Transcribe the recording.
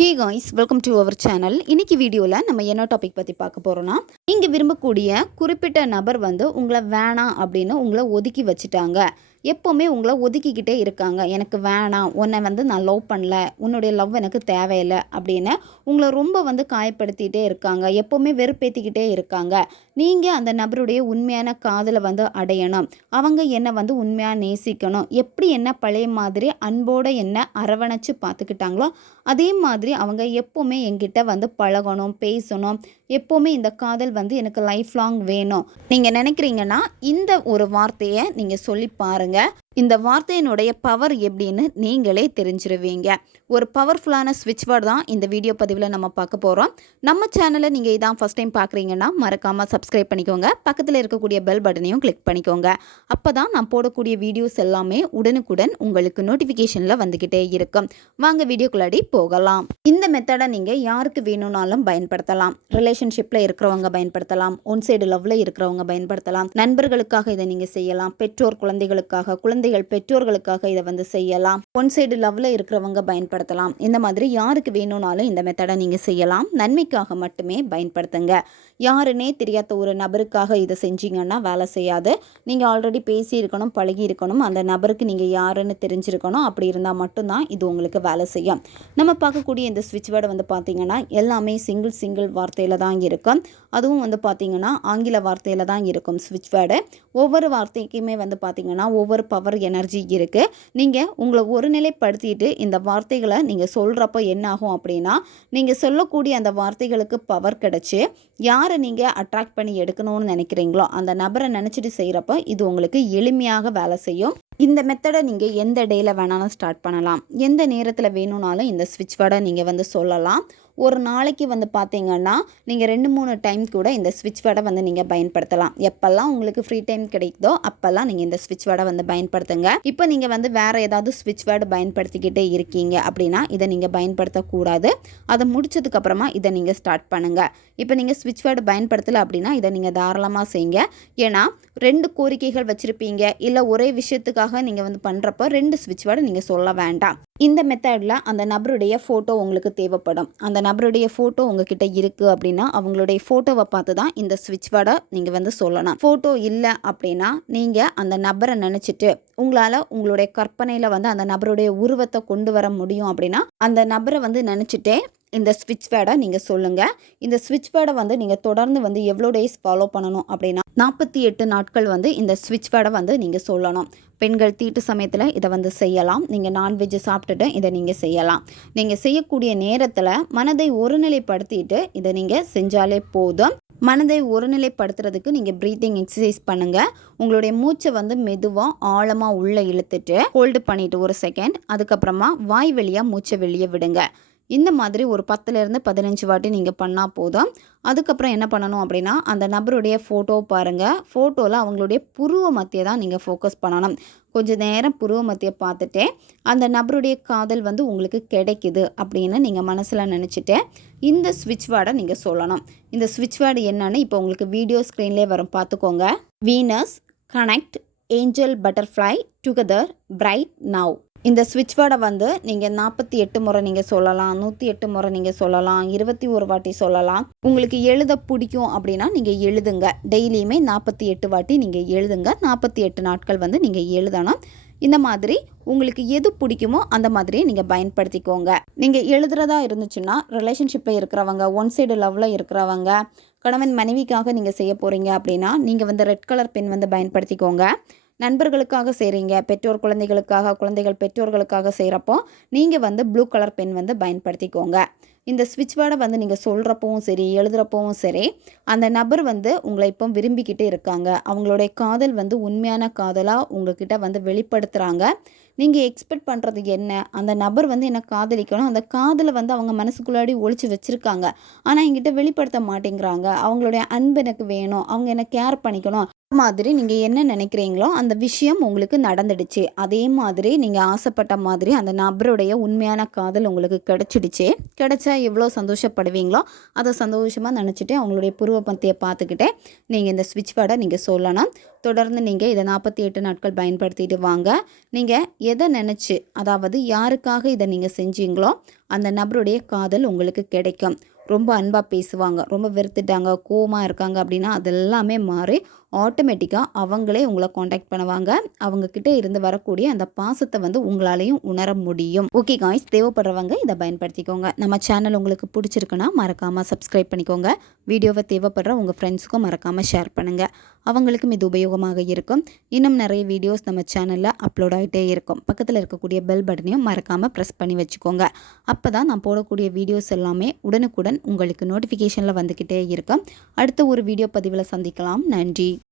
Hey guys, welcome to our channel. இன்னைக்கு வீடியோவில் நம்ம என்ன டாபிக் பற்றி பார்க்க போகிறோன்னா, நீங்கள் விரும்பக்கூடிய குறிப்பிட்ட நபர் வந்து உங்களை வேணாம் அப்படின்னு உங்களை ஒதுக்கி வச்சுட்டாங்க. எப்போவுமே உங்களை ஒதுக்கிக்கிட்டே இருக்காங்க. எனக்கு வேணாம், உன்னை வந்து நான் லவ் பண்ணல, உன்னுடைய லவ் எனக்கு தேவையில்லை அப்படின்னு உங்களை ரொம்ப வந்து காயப்படுத்திகிட்டே இருக்காங்க. எப்போவுமே வெறுப்பேற்றிக்கிட்டே இருக்காங்க. நீங்கள் அந்த நபருடைய உண்மையான காதலை வந்து அடையணும். அவங்க என்னை வந்து உண்மையாக நேசிக்கணும். எப்படி என்ன பழைய மாதிரி அன்போடு என்ன அரவணைச்சு பார்த்துக்கிட்டாங்களோ அதே மாதிரி அவங்க எப்போவுமே என்கிட்ட வந்து பழகணும், பேசணும். எப்போவுமே இந்த காதல் வந்து எனக்கு லைஃப் லாங் வேணும். நீங்கள் நினைக்கிறீங்கன்னா இந்த ஒரு வார்த்தையை நீங்கள் சொல்லி பாருங்கள். இந்த வார்த்தையினுடைய பவர் எப்படின்னு நீங்களே தெரிஞ்சிருவீங்க. ஒரு பவர்ஃபுல்லான ஸ்விட்ச் வேர்டு தான் இந்த வீடியோ பதிவில் நம்ம பார்க்க போகிறோம். நம்ம சேனலை நீங்கள் இதான் ஃபஸ்ட் டைம் பார்க்குறீங்கன்னா மறக்காமல் சப்ஸ்கிரைப் பண்ணிக்கோங்க. பக்கத்தில் இருக்கக்கூடிய பெல் பட்டனையும் கிளிக் பண்ணிக்கோங்க. அப்போ தான் நான் போடக்கூடிய வீடியோஸ் எல்லாமே உடனுக்குடன் உங்களுக்கு நோட்டிஃபிகேஷனில் வந்துக்கிட்டே இருக்கும். வாங்க வீடியோக்குள்ளாடி போகலாம். இந்த மெத்தடை நீங்கள் யாருக்கு வேணும்னாலும் பயன்படுத்தலாம். ரிலேஷன்ஷிப்பில் இருக்கிறவங்க பயன்படுத்தலாம், ஒன் சைடு லவ்வில் இருக்கிறவங்க பயன்படுத்தலாம், நண்பர்களுக்காக இதை நீங்கள் செய்யலாம், பெற்றோர் குழந்தைகளுக்காக, குழந்தைகள் பெற்றோர்களுக்காக இதை வந்து செய்யலாம், ஒன் சைடு லவ்வில் இருக்கிறவங்க பயன்படுத்தலாம். இந்த மாதிரி யாருக்கு வேணும்னாலும் இந்த மெத்தடை நீங்கள் செய்யலாம். நன்மைக்காக மட்டுமே பயன்படுத்துங்க. யாருன்னே தெரியாத ஒரு நபருக்காக இதை செஞ்சீங்கன்னா வேலை செய்யாது. நீங்கள் ஆல்ரெடி பேசியிருக்கணும், பழகி இருக்கணும், அந்த நபருக்கு நீங்கள் யாருன்னு தெரிஞ்சிருக்கணும். அப்படி இருந்தால் மட்டும்தான் இது உங்களுக்கு வேலை செய்யும். நம்ம பார்க்கக்கூடிய இந்த ஸ்விட்ச் வேர்டை வந்து பார்த்திங்கன்னா எல்லாமே சிங்கிள் வார்த்தையில் தான் இருக்கும். அதுவும் வந்து பார்த்திங்கன்னா ஆங்கில வார்த்தையில் தான் இருக்கும் ஸ்விட்ச் வேர்டு. ஒவ்வொரு வார்த்தைக்குமே வந்து பார்த்திங்கன்னா ஒவ்வொரு பவர் எனர்ஜி இருக்குது. நீங்கள் உங்களை ஒருநிலைப்படுத்திட்டு இந்த வார்த்தைகளை நீங்கள் சொல்கிறப்போ என்ன ஆகும் அப்படின்னா, நீங்கள் சொல்லக்கூடிய அந்த வார்த்தைகளுக்கு பவர் கிடச்சி யாரை நீங்கள் அட்ராக்ட் பண்ணி எடுக்கணும்னு நினைக்கிறீங்களோ அந்த நபரை நினச்சிட்டு செய்கிறப்ப இது உங்களுக்கு எளிமையாக வேலை செய்யும். இந்த மெத்தடை நீங்கள் எந்த டேயில் வேணாலும் ஸ்டார்ட் பண்ணலாம். எந்த நேரத்தில் வேணும்னாலும் இந்த ஸ்விட்ச் வேர்டை நீங்கள் வந்து சொல்லலாம். ஒரு நாளைக்கு வந்து பார்த்தீங்கன்னா நீங்கள் 2-3 டைம் கூட இந்த ஸ்விட்ச் வேர்டை வந்து நீங்கள் பயன்படுத்தலாம். எப்போல்லாம் உங்களுக்கு ஃப்ரீ டைம் கிடைக்குதோ அப்போல்லாம் நீங்கள் இந்த ஸ்விட்ச் வேர்டை வந்து பயன்படுத்துங்க. இப்போ நீங்கள் வந்து வேறு ஏதாவது ஸ்விட்ச் வேர்டு பயன்படுத்திக்கிட்டே இருக்கீங்க அப்படின்னா இதை நீங்கள் பயன்படுத்தக்கூடாது. அதை முடிச்சதுக்கப்புறமா இதை நீங்கள் ஸ்டார்ட் பண்ணுங்கள். இப்போ நீங்கள் ஸ்விட்ச் வேர்டு பயன்படுத்தலை அப்படின்னா இதை நீங்கள் தாராளமாக செய்யுங்க. ஏன்னா 2 கோரிக்கைகள் வச்சுருப்பீங்க, இல்லை ஒரே விஷயத்துக்காக நீங்கள் வந்து பண்ணுறப்போ 2 ஸ்விட்ச் வேர்டு நீங்கள் சொல்ல வேண்டாம். இந்த மெத்தடில் அந்த நபருடைய ஃபோட்டோ உங்களுக்கு தேவைப்படும். அந்த நபருடைய ஃபோட்டோ உங்ககிட்ட இருக்குது அப்படின்னா அவங்களுடைய ஃபோட்டோவை பார்த்து தான் இந்த ஸ்விட்ச் வேர்டை நீங்கள் வந்து சொல்லணும். ஃபோட்டோ இல்லை அப்படின்னா நீங்கள் அந்த நபரை நினச்சிட்டு உங்களால் உங்களுடைய கற்பனையில் வந்து அந்த நபருடைய உருவத்தை கொண்டு வர முடியும் அப்படின்னா அந்த நபரை வந்து நினச்சிட்டே இந்த ஸ்விட்ச் வேர்டை நீங்கள் சொல்லுங்கள். இந்த ஸ்விட்ச் வேர்டை வந்து நீங்கள் தொடர்ந்து வந்து எவ்வளோ டேஸ் ஃபாலோ பண்ணணும் அப்படின்னா 48 நாட்கள் வந்து இந்த ஸ்விட்ச் வேர்டை வந்து நீங்கள் சொல்லணும். பெண்கள் தீட்டு சமயத்தில் இதை வந்து செய்யலாம். நீங்கள் நான்வெஜ் சாப்பிட்டுட்டு இதை நீங்கள் செய்யலாம். நீங்கள் செய்யக்கூடிய நேரத்தில் மனதை ஒருநிலைப்படுத்திட்டு இதை நீங்கள் செஞ்சாலே போதும். மனதை ஒருநிலைப்படுத்துறதுக்கு நீங்கள் ப்ரீத்திங் எக்ஸசைஸ் பண்ணுங்கள். உங்களுடைய மூச்சை வந்து மெதுவாக ஆழமாக உள்ளே இழுத்துட்டு ஹோல்டு பண்ணிவிட்டு 1 செகண்ட், அதுக்கப்புறமா வாய் வழியாக மூச்சை வெளியே விடுங்க. இந்த மாதிரி ஒரு 10லேருந்து 15 வாட்டி நீங்கள் பண்ணால் போதும். அதுக்கப்புறம் என்ன பண்ணணும் அப்படின்னா அந்த நபருடைய ஃபோட்டோ பாருங்கள். ஃபோட்டோவில் அவங்களுடைய புருவ மத்தியை தான் நீங்கள் ஃபோக்கஸ் பண்ணணும். கொஞ்சம் நேரம் புருவ மத்தியை பார்த்துட்டே அந்த நபருடைய காதல் வந்து உங்களுக்கு கிடைக்குது அப்படின்னு நீங்கள் மனசில் நினச்சிட்டு இந்த ஸ்விட்ச் வேர்டை நீங்கள் சொல்லணும். இந்த ஸ்விட்ச் வேர்டு என்னன்னு இப்போ உங்களுக்கு வீடியோ ஸ்க்ரீன்லேயே வரும், பார்த்துக்கோங்க. Venus, connect, angel, butterfly, together, bright, now. இந்த ஸ்விட்ச் வேர்டை வந்து நீங்கள் 48 முறை நீங்கள் சொல்லலாம், 108 முறை நீங்கள் சொல்லலாம், 21 வாட்டி சொல்லலாம். உங்களுக்கு எழுத பிடிக்கும் அப்படின்னா நீங்கள் எழுதுங்க. டெய்லியுமே 48 வாட்டி நீங்கள் எழுதுங்க. 48 நாட்கள் வந்து நீங்கள் எழுதணும். இந்த மாதிரி உங்களுக்கு எது பிடிக்குமோ அந்த மாதிரியே நீங்கள் பயன்படுத்திக்கோங்க. நீங்கள் எழுதுறதா இருந்துச்சுன்னா ரிலேஷன்ஷிப்பில் இருக்கிறவங்க, ஒன் சைடு லவ்வில் இருக்கிறவங்க, கணவன் மனைவிக்காக நீங்கள் செய்ய போகிறீங்க அப்படின்னா நீங்கள் வந்து ரெட் கலர் பென் வந்து பயன்படுத்திக்கோங்க. நண்பர்களுக்காக செய்கிறீங்க, பெற்றோர் குழந்தைகளுக்காக, குழந்தைகள் பெற்றோர்களுக்காக செய்கிறப்போ நீங்கள் வந்து ப்ளூ கலர் பென் வந்து பயன்படுத்திக்கோங்க. இந்த ஸ்விட்ச் வேர்டை வந்து நீங்கள் சொல்கிறப்பவும் சரி, எழுதுகிறப்பவும் சரி, அந்த நபர் வந்து உங்களை இப்போ விரும்பிக்கிட்டு இருக்காங்க. அவங்களுடைய காதல் வந்து உண்மையான காதலாக உங்ககிட்ட வந்து வெளிப்படுத்துகிறாங்க. நீங்கள் எக்ஸ்பெக்ட் பண்ணுறது என்ன, அந்த நபர் வந்து என்னை காதலிக்கணும், அந்த காதலை வந்து அவங்க மனசுக்குள்ளாடி ஒழிச்சு வச்சுருக்காங்க, ஆனால் என்கிட்ட வெளிப்படுத்த மாட்டேங்கிறாங்க, அவங்களுடைய அன்பு எனக்கு வேணும், அவங்க என்னை கேர் பண்ணிக்கணும் மாதிரி நீங்கள் என்ன நினைக்கிறீங்களோ அந்த விஷயம் உங்களுக்கு நடந்துடுச்சு. அதே மாதிரி நீங்கள் ஆசைப்பட்ட மாதிரி அந்த நபருடைய உண்மையான காதல் உங்களுக்கு கிடைச்சிடுச்சு. கிடைச்சா எவ்வளோ சந்தோஷப்படுவீங்களோ அதை சந்தோஷமாக நினச்சிட்டு அவங்களுடைய புருவ பந்தியை பார்த்துக்கிட்டே நீங்கள் இந்த ஸ்விட்ச் வேர்டை நீங்கள் சொல்லணும். தொடர்ந்து நீங்கள் இதை 48 நாட்கள் பயன்படுத்திட்டு வாங்க. நீங்கள் எதை நினச்சி, அதாவது யாருக்காக இதை நீங்கள் செஞ்சீங்களோ அந்த நபருடைய காதல் உங்களுக்கு கிடைக்கும். ரொம்ப அன்பாக பேசுவாங்க, ரொம்ப வெறுத்துட்டாங்க, கோவமாக இருக்காங்க அப்படின்னா அதெல்லாமே மாறி ஆட்டோமேட்டிக்காக அவங்களே உங்களை காண்டாக்ட் பண்ணுவாங்க. அவங்கக்கிட்ட இருந்து வரக்கூடிய அந்த பாசத்தை வந்து உங்களாலையும் உணர முடியும். ஓகே காய்ஸ், தேவைப்படுறவங்க இதை பயன்படுத்திக்கோங்க. நம்ம சேனல் உங்களுக்கு பிடிச்சிருக்குன்னா மறக்காமல் சப்ஸ்கிரைப் பண்ணிக்கோங்க. வீடியோவை தேவைப்படுற உங்கள் ஃப்ரெண்ட்ஸுக்கும் மறக்காமல் ஷேர் பண்ணுங்கள். அவங்களுக்கும் இது உபயோகமாக இருக்கும். இன்னும் நிறைய வீடியோஸ் நம்ம சேனலில் அப்லோட் ஆகிட்டே இருக்கும். பக்கத்தில் இருக்கக்கூடிய பெல் பட்டனையும் மறக்காமல் ப்ரெஸ் பண்ணி வச்சுக்கோங்க. அப்போ தான் நான் போடக்கூடிய வீடியோஸ் எல்லாமே உடனுக்குடன் உங்களுக்கு நோட்டிஃபிகேஷனில் வந்துக்கிட்டே இருக்கும். அடுத்த ஒரு வீடியோ பதிவில் சந்திக்கலாம். நன்றி.